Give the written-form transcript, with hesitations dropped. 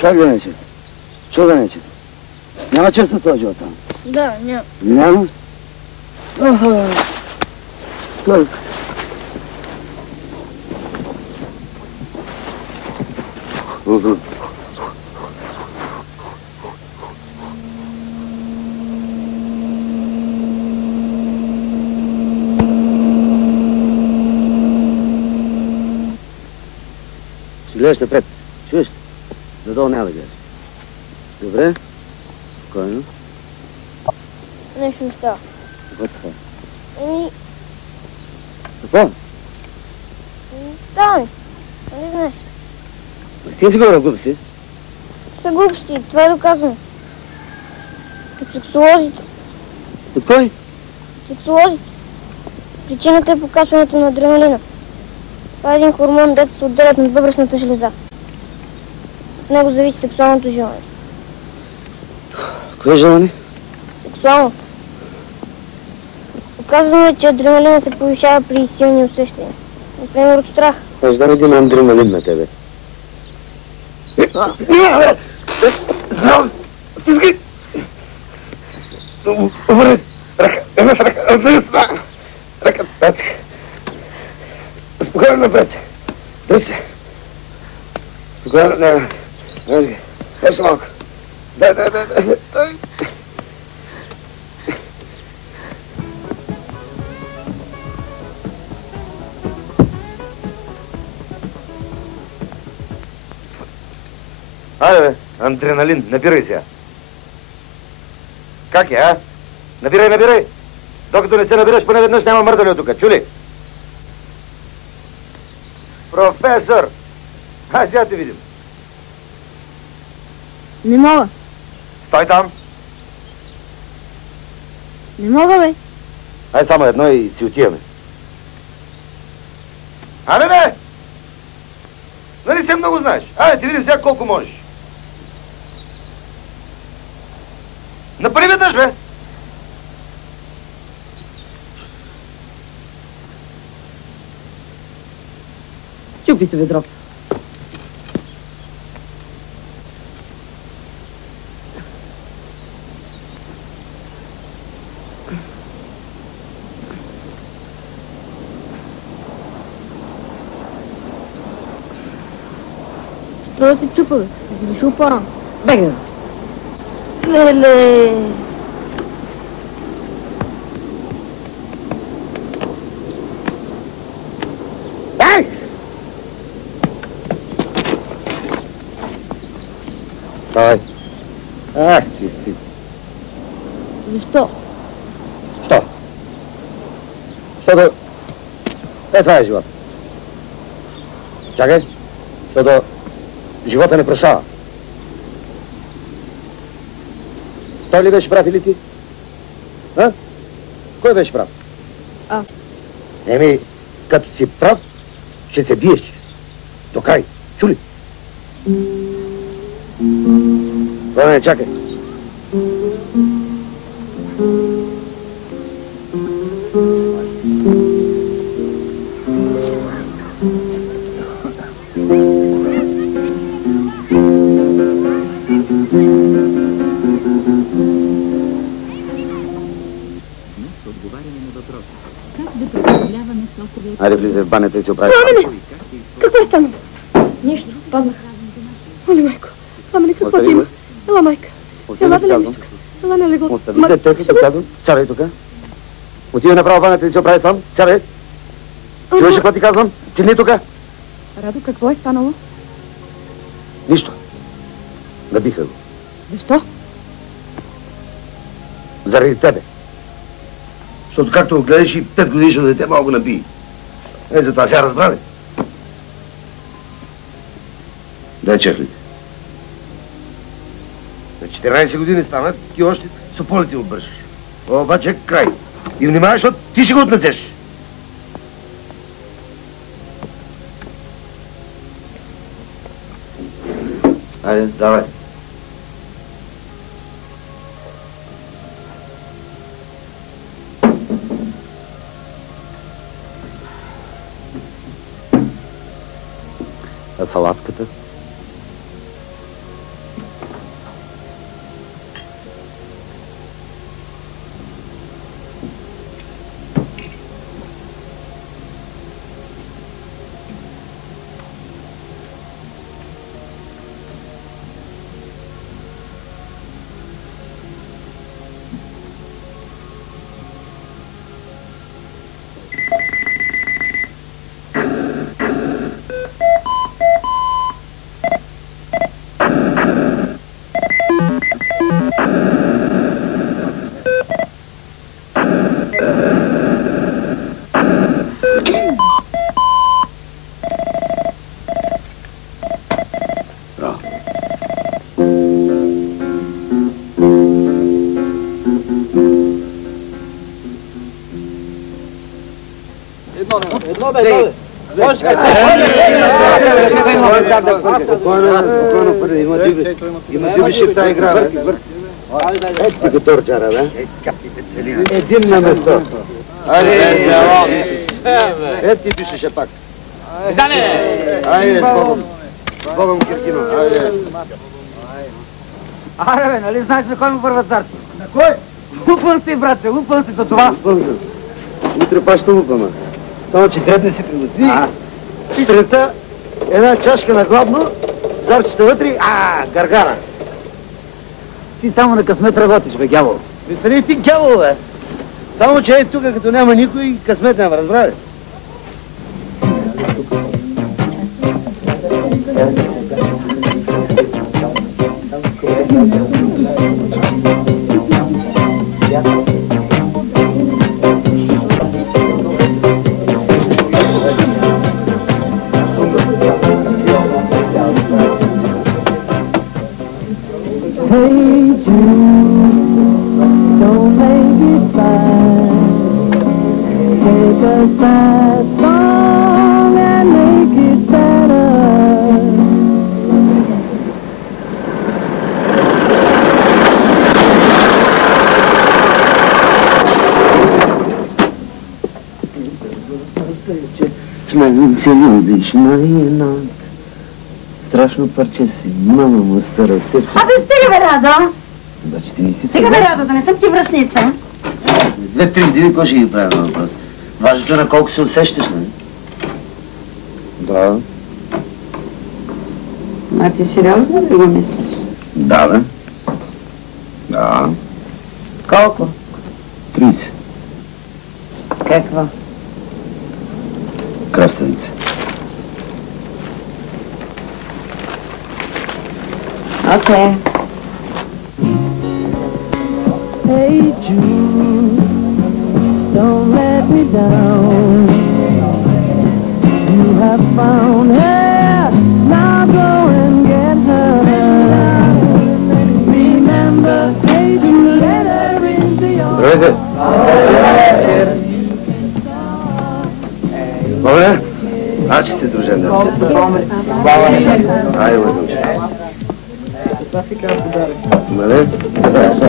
Как да не е честно? Що да не е честно? Няма честно този живот само. Да, няма. Няма? Аха. Как? Ще гледаш напред. Чуеш? Надолу няма да гледаш. Добре? Спокойно. Нещо не става. Какво ти става? Какво? Става ми. Не знаеш. Стига си говорил глупости. Са глупости, това е доказано. От сексолозите. От кой? Сексолозите. Причината е покачването на адреналина. Това е един хормон, дето се отделят на бъбречната железа. От него зависи сексуалното желание. Кое желание? Сексуално. Оказваме, че адреналина се повишава при силни усещания. Например, от страх. Може да родим адреналин на тебе. Здраво! Стискай! Обърни се! Ръка! Едната ръка! Отдали се! Ръка! Татък! Спокойно напред се! Дай се! Спокойно, не! Още малко! Дай! Айде, бе, адреналин, набирай сега. Как е, а? Набирай! Докато не се набираш, поне веднъж няма мърдали от тук, чули? Професор! Ай, сега те видим. Не мога. Стой там. Не мога, бе. Ай, само едно и си отиваме. Абе, бе! Нали се много знаеш? Айде, ти видим сега колко можеш. Напали веднъж, бе! Чупи се ведро. Що да се чупа, бе? Да си дошъл по-рано. Бегай. Леле! Ай! Ставай. Ах, ти си. Защо? Що? Защото... това е живот. Чакай. Защото живота не прощава. Той ли беше прав или ти? А? Кой беше прав? Аз. Еми, като си прав, ще се биеш. До край. Чули? Не, чакай. Айде, влизай в банята и си оправи. Пламене! Какво е станало? Нищо, паднах. Оле, майко. Пламене, какво ти има? Ела, майка. Ела да легнеш тук. Ела на леглото. Остави детето, ти казвам. Сядай тук. Отивай направо в банята и си оправи сам. Сядай. Чуваш какво ти казвам? Седни тук. Радо, какво е станало? Нищо. Набиха го. Защо? Заради тебе. Защото както го гледаш и 5 годишно дете малко наби. Затова сега разбрали. Дай чехлите. На 14 години станат и още сополите обършиш. Обаче е край. И внимавай, защото ти ще го отнесеш. Айде, давай. А салатката? Спокойно, има дюбише в тази игра, бе. Ето ти го торчара, бе. Един на место. Айде, ето ти пишеше пак. Айде, с Богом. С Богом, Киркино. Айде. Аре, бе, нали знаеш на кой му върват зарци? На кой? Лупан си, братче, лупан си за това. Лупан съм. Утре пак ще лупам аз. Само, че дред не си приготви. Сутринта една чашка на гладно, зарчета вътре, гаргара. Ти само на късмет работиш, бе, гявол. Не стани ти гявол, бе. Само, че тук, като няма никой, късмет няма, разбра ли? Смазан се любиш най-над. Страшно парче си, мама му стара Стефка. Абе, стига бе, Радо! Обаче ти не си Стига бе, Радо, да не съм ти връстница. 2-3 години, какво ще ги правя на въпрос? Важното е на колко се усещаш, нали? Да. Ма ти сериозно ли го мислиш? Да, бе. Да. Колко? 30. Какво? Краставица. Окей. Hey Jude, don't let me down. You have found her, now go and get her. Remember, hey Jude, let her into your Здравейте. Добре? Значи сте дружен, да? Айде, вързам. Нали?